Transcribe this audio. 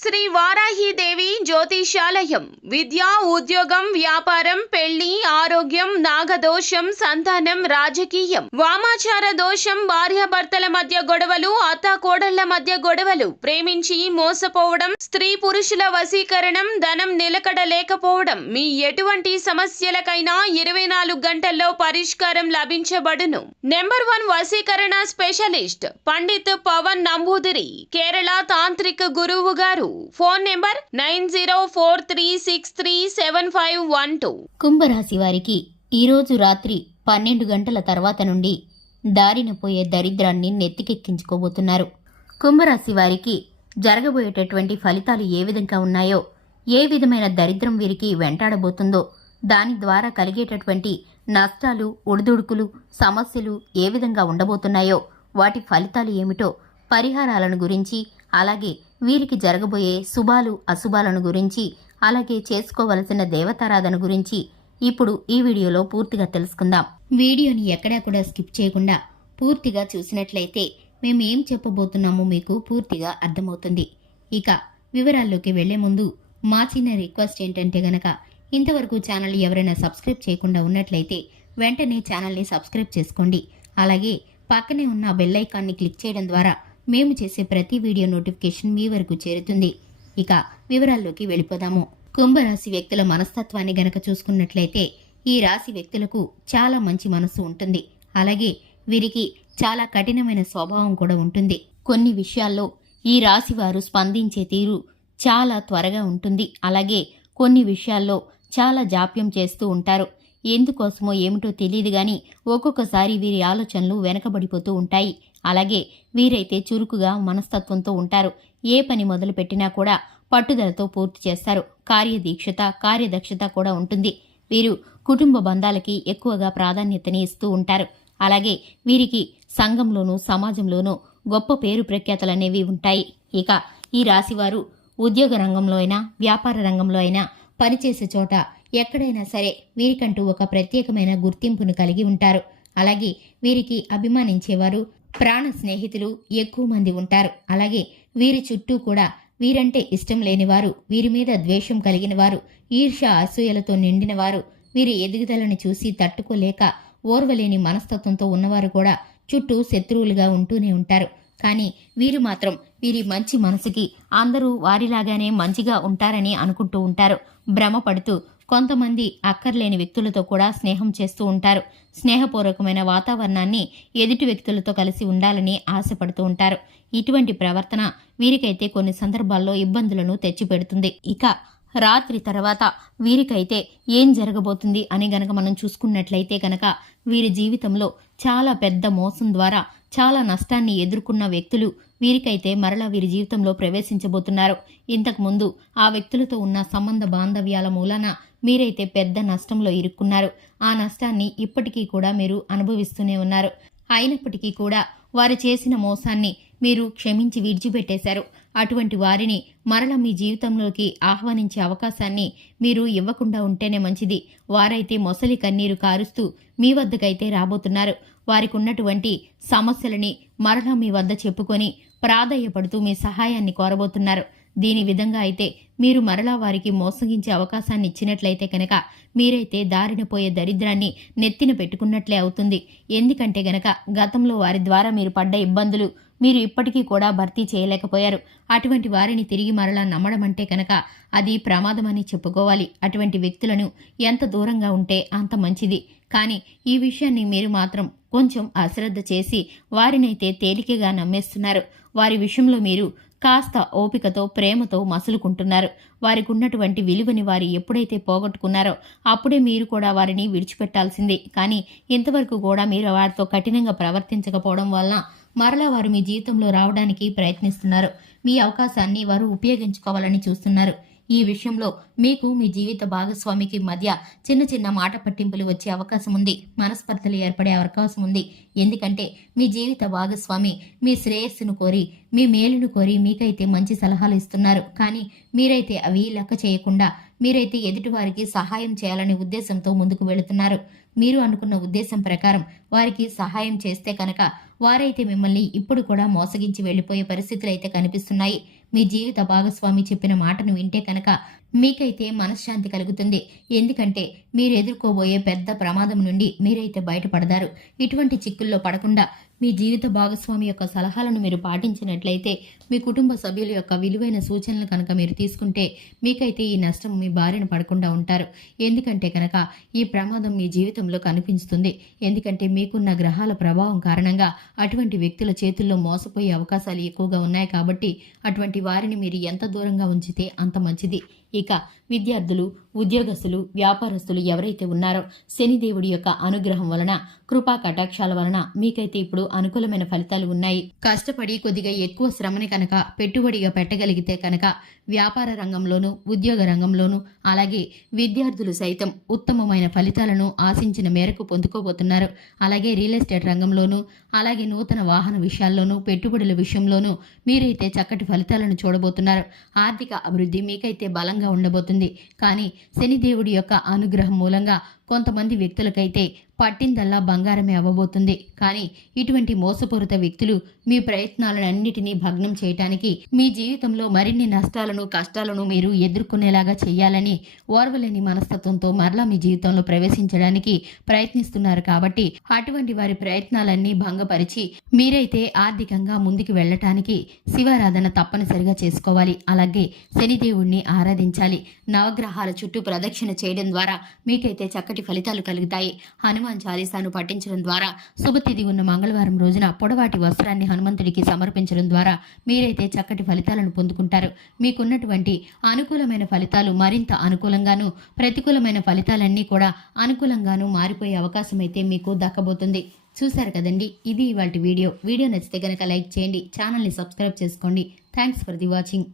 శ్రీ వారాహిదేవి జ్యోతిషాలయం విద్య, ఉద్యోగం, వ్యాపారం, పెళ్లి, ఆరోగ్యం, నాగదోషం, సంతానం, రాజకీయం, వామాచార దోషం, భార్యాభర్తల మధ్య గొడవలు, అత్తాకోడళ్ల మధ్య గొడవలు, ప్రేమించి మోసపోవడం, స్త్రీ పురుషుల వశీకరణం, ధనం నిలకడ లేకపోవడం, మీ ఎటువంటి సమస్యలకైనా 24 గంటల్లో పరిష్కారం లభించబడును. నెంబర్ 1 వశీకరణ స్పెషలిస్ట్ పండిత్ పవన్ నంబూదిరి, కేరళ తాంత్రిక గురువు గారు. Phone number 9043637512. కుంభరాశి వారికి ఈరోజు రాత్రి 12 గంటల తర్వాత నుండి దారిన పోయే దరిద్రాన్ని నెత్తికెక్కించుకోబోతున్నారు. కుంభరాశి వారికి జరగబోయేటటువంటి ఫలితాలు ఏ విధంగా ఉన్నాయో, ఏ విధమైన దరిద్రం వీరికి వెంటాడబోతుందో, దాని ద్వారా కలిగేటటువంటి నష్టాలు, ఒడిదుడుకులు, సమస్యలు ఏ విధంగా ఉండబోతున్నాయో, వాటి ఫలితాలు ఏమిటో, పరిహారాలను గురించి, అలాగే వీరికి జరగబోయే శుభాలు అశుభాలను గురించి, అలాగే చేసుకోవలసిన దేవతారాధన గురించి ఇప్పుడు ఈ వీడియోలో పూర్తిగా తెలుసుకుందాం. వీడియోని ఎక్కడా కూడా స్కిప్ చేయకుండా పూర్తిగా చూసినట్లయితే మేము ఏం చెప్పబోతున్నామో మీకు పూర్తిగా అర్థమవుతుంది. ఇక వివరాల్లోకి వెళ్లే ముందు మా చిన్న రిక్వెస్ట్ ఏంటంటే గనక, ఇంతవరకు ఛానల్ ఎవరైనా సబ్స్క్రైబ్ చేయకుండా ఉన్నట్లయితే వెంటనే ఛానల్ని సబ్స్క్రైబ్ చేసుకోండి. అలాగే పక్కనే ఉన్న బెల్ ఐకాన్ని క్లిక్ చేయడం ద్వారా మేము చేసే ప్రతి వీడియో నోటిఫికేషన్ మీ వరకు చేరుతుంది. ఇక వివరాల్లోకి వెళ్ళిపోదాము. కుంభరాశి వ్యక్తుల మనస్తత్వాన్ని గనక చూసుకున్నట్లయితే ఈ రాశి వ్యక్తులకు చాలా మంచి మనసు ఉంటుంది. అలాగే వీరికి చాలా కఠినమైన స్వభావం కూడా ఉంటుంది. కొన్ని విషయాల్లో ఈ రాశి వారు స్పందించే తీరు చాలా త్వరగా ఉంటుంది. అలాగే కొన్ని విషయాల్లో చాలా జాప్యం చేస్తూ ఉంటారు. ఎందుకోసమో ఏమిటో తెలియదు గాని ఒక్కొక్కసారి వీరి ఆలోచనలు వెనకబడిపోతూ ఉంటాయి. అలాగే వీరైతే చురుకుగా మనస్తత్వంతో ఉంటారు. ఏ పని మొదలు పెట్టినా కూడా పట్టుదలతో పూర్తి చేస్తారు. కార్యదక్షత కూడా ఉంటుంది. వీరు కుటుంబ బంధాలకి ఎక్కువగా ప్రాధాన్యతని ఇస్తూ ఉంటారు. అలాగే వీరికి సంఘంలోనూ సమాజంలోనూ గొప్ప పేరు ప్రఖ్యాతలనేవి ఉంటాయి. ఇక ఈ రాశివారు ఉద్యోగ రంగంలో అయినా, వ్యాపార రంగంలో అయినా, పనిచేసే చోట ఎక్కడైనా సరే వీరికంటూ ఒక ప్రత్యేకమైన గుర్తింపును కలిగి ఉంటారు. అలాగే వీరికి అభిమానించేవారు, ప్రాణ స్నేహితులు ఎక్కువ మంది ఉంటారు. అలాగే వీరి చుట్టూ కూడా వీరంటే ఇష్టం లేనివారు, వీరి మీద ద్వేషం కలిగిన వారు, ఈర్ష్య అసూయలతో నిండినవారు, వీరి ఎదుగుదలను చూసి తట్టుకోలేక ఓర్వలేని మనస్తత్వంతో ఉన్నవారు కూడా చుట్టూ శత్రువులుగా ఉంటూనే ఉంటారు. కానీ వీరు మాత్రం వీరి మంచి మనసుకి అందరూ వారిలాగానే మంచిగా ఉంటారని అనుకుంటూ ఉంటారు. భ్రమపడుతూ కొంతమంది అక్కర్లేని వ్యక్తులతో కూడా స్నేహం చేస్తూ ఉంటారు. స్నేహపూర్వకమైన వాతావరణాన్ని ఎదుటి వ్యక్తులతో కలిసి ఉండాలని ఆశపడుతూ ఉంటారు. ఇటువంటి ప్రవర్తన వీరికైతే కొన్ని సందర్భాల్లో ఇబ్బందులను తెచ్చిపెడుతుంది. ఇక రాత్రి తర్వాత వీరికైతే ఏం జరగబోతుంది అని గనక మనం చూసుకున్నట్లయితే గనక, వీరి జీవితంలో చాలా పెద్ద మోసం ద్వారా చాలా నష్టాన్ని ఎదుర్కొన్న వ్యక్తులు వీరికైతే మరలా వీరి జీవితంలో ప్రవేశించబోతున్నారు. ఇంతకుముందు ఆ వ్యక్తులతో ఉన్న సంబంధ బాంధవ్యాల మూలాన మీరైతే పెద్ద నష్టంలో ఇరుక్కున్నారు. ఆ నష్టాన్ని ఇప్పటికీ కూడా మీరు అనుభవిస్తూనే ఉన్నారు. అయినప్పటికీ కూడా వారు చేసిన మోసాన్ని మీరు క్షమించి విడిచిపెట్టేశారు. అటువంటి వారిని మరల మీ జీవితంలోకి ఆహ్వానించే అవకాశాన్ని మీరు ఇవ్వకుండా ఉంటేనే మంచిది. వారైతే మొసలి కన్నీరు కారుస్తూ మీ వద్దకైతే రాబోతున్నారు. వారికి ఉన్నటువంటి సమస్యలని మరలా మీ వద్ద చెప్పుకొని ప్రాధేయపడుతూ మీ సహాయాన్ని కోరబోతున్నారు. దీని విధంగా అయితే మీరు మరలా వారికి మోసగించే అవకాశాన్ని ఇచ్చినట్లయితే కనుక మీరైతే దారిన పోయే దరిద్రాన్ని నెత్తిన పెట్టుకున్నట్లే అవుతుంది. ఎందుకంటే గనక గతంలో వారి ద్వారా మీరు పడ్డ ఇబ్బందులు మీరు ఇప్పటికీ కూడా భర్తీ చేయలేకపోయారు. అటువంటి వారిని తిరిగి మరలా నమ్మడం అంటే కనుక అది ప్రమాదమని చెప్పుకోవాలి. అటువంటి వ్యక్తులను ఎంత దూరంగా ఉంటే అంత మంచిది. కానీ ఈ విషయాన్ని మీరు మాత్రం కొంచెం అశ్రద్ధ చేసి వారినైతే తేలికగా నమ్మేస్తున్నారు. వారి విషయంలో మీరు కాస్త ఓపికతో, ప్రేమతో మసులుకుంటున్నారు. వారికి ఉన్నటువంటి విలువని వారు ఎప్పుడైతే పోగొట్టుకున్నారో అప్పుడే మీరు కూడా వారిని విడిచిపెట్టాల్సిందే. కానీ ఇంతవరకు కూడా మీరు వారితో కఠినంగా ప్రవర్తించకపోవడం వలన మరలా వారు మీ జీవితంలో రావడానికి ప్రయత్నిస్తున్నారు. మీ అవకాశాన్ని వారు ఉపయోగించుకోవాలని చూస్తున్నారు. ఈ విషయంలో మీకు మీ జీవిత భాగస్వామికి మధ్య చిన్న చిన్న మాట పట్టింపులు వచ్చే అవకాశం ఉంది. మనస్పర్ధలు ఏర్పడే అవకాశం ఉంది. ఎందుకంటే మీ జీవిత భాగస్వామి మీ శ్రేయస్సును కోరి, మీ మేలును కోరి మీకైతే మంచి సలహాలు ఇస్తున్నారు. కానీ మీరైతే అవి లెక్క చేయకుండా మీరైతే ఎదుటివారికి సహాయం చేయాలనే ఉద్దేశంతో ముందుకు వెళుతున్నారు. మీరు అనుకున్న ఉద్దేశం ప్రకారం వారికి సహాయం చేస్తే కనుక వారైతే మిమ్మల్ని ఇప్పుడు కూడా మోసగించి వెళ్లిపోయే పరిస్థితులు అయితే కనిపిస్తున్నాయి. మీ జీవిత భాగస్వామి చెప్పిన మాటను వింటే కనుక మీకైతే మనశ్శాంతి కలుగుతుంది. ఎందుకంటే మీరు ఎదుర్కోబోయే పెద్ద ప్రమాదం నుండి మీరైతే బయటపడతారు. ఇటువంటి చిక్కుల్లో పడకుండా మీ జీవిత భాగస్వామి యొక్క సలహాలను మీరు పాటించినట్లయితే, మీ కుటుంబ సభ్యుల యొక్క విలువైన సూచనలు కనుక మీరు తీసుకుంటే మీకైతే ఈ నష్టం మీ బారిన పడకుండా ఉంటారు. ఎందుకంటే కనుక ఈ ప్రమాదం మీ జీవితంలో కనిపిస్తుంది. ఎందుకంటే మీకున్న గ్రహాల ప్రభావం కారణంగా అటువంటి వ్యక్తుల చేతుల్లో మోసపోయే అవకాశాలు ఎక్కువగా ఉన్నాయి. కాబట్టి అటువంటి వారిని మీరు ఎంత దూరంగా ఉంచితే అంత మంచిది. ఇక విద్యార్థులు, ఉద్యోగస్తులు, వ్యాపారస్తులు ఎవరైతే ఉన్నారో శనిదేవుడి యొక్క అనుగ్రహం వలన, కృపా కటాక్షాల వలన మీకైతే ఇప్పుడు అనుకూలమైన ఫలితాలు ఉన్నాయి. కష్టపడి కొద్దిగా ఎక్కువ శ్రమని కనుక పెట్టుబడిగా పెట్టగలిగితే కనుక వ్యాపార రంగంలోనూ, ఉద్యోగ రంగంలోనూ, అలాగే విద్యార్థులు సైతం ఉత్తమమైన ఫలితాలను ఆశించిన మేరకు పొందుకోబోతున్నారు. అలాగే రియల్ ఎస్టేట్ రంగంలోనూ, అలాగే నూతన వాహన విషయాల్లోనూ, పెట్టుబడుల విషయంలోనూ మీరైతే చక్కటి ఫలితాలను చూడబోతున్నారు. ఆర్థిక అభివృద్ధి మీకైతే బలంగా ఉండబోతుంది. కానీ శనిదేవుడి యొక్క అనుగ్రహం మూలంగా కొంతమంది వ్యక్తులకైతే పట్టిందల్లా బంగారమే అవ్వబోతుంది. కానీ ఇటువంటి మోసపూరిత వ్యక్తులు మీ ప్రయత్నాలన్నిటినీ భగ్నం చేయటానికి, మీ జీవితంలో మరిన్ని నష్టాలను, కష్టాలను మీరు ఎదుర్కొనేలాగా చేయాలని ఓర్వలేని మనస్తత్వంతో మరలా మీ జీవితంలో ప్రవేశించడానికి ప్రయత్నిస్తున్నారు. కాబట్టి అటువంటి వారి ప్రయత్నాలన్నీ భంగపరిచి మీరైతే ఆర్థికంగా ముందుకు వెళ్ళటానికి శివారాధన తప్పనిసరిగా చేసుకోవాలి. అలాగే శనిదేవుణ్ణి ఆరాధించాలి. నవగ్రహాల చుట్టూ ప్రదక్షిణ చేయడం ద్వారా మీకైతే చక్కటి ఫలితాలు కలుగుతాయి. హనుమాన్ చాలీసాను పఠించడం ద్వారా, శుభతిథి ఉన్న మంగళవారం రోజున పొడవాటి వస్త్రాన్ని హనుమంతుడికి సమర్పించడం ద్వారా మీరైతే చక్కటి ఫలితాలను పొందుకుంటారు. మీకున్నటువంటి అనుకూలమైన ఫలితాలు మరింత అనుకూలంగాను, ప్రతికూలమైన ఫలితాలన్నీ కూడా అనుకూలంగాను మారిపోయే అవకాశం అయితే మీకు దక్కబోతుంది. చూశారు కదండి, ఇది ఇవాల్టి వీడియో. వీడియో నచ్చితే గనక లైక్ చేయండి, ఛానల్ని సబ్స్క్రైబ్ చేసుకోండి. Thanks for the watching.